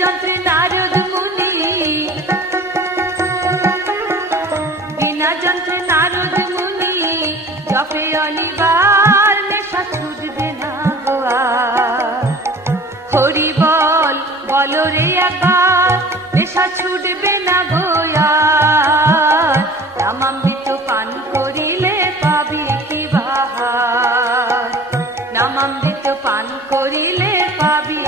যন্ত্রে নারদ মুনি, বিনা যন্ত্রে নারদ মুনি জপে অনিবার, নেশা ছুটবে না গোয়া। হরি বল বল রে একবার, নেশা ছুটবে না গোয়া। নামামৃত পান করিলে পাবি কি বাহার, নামামৃত পান করিলে পাবি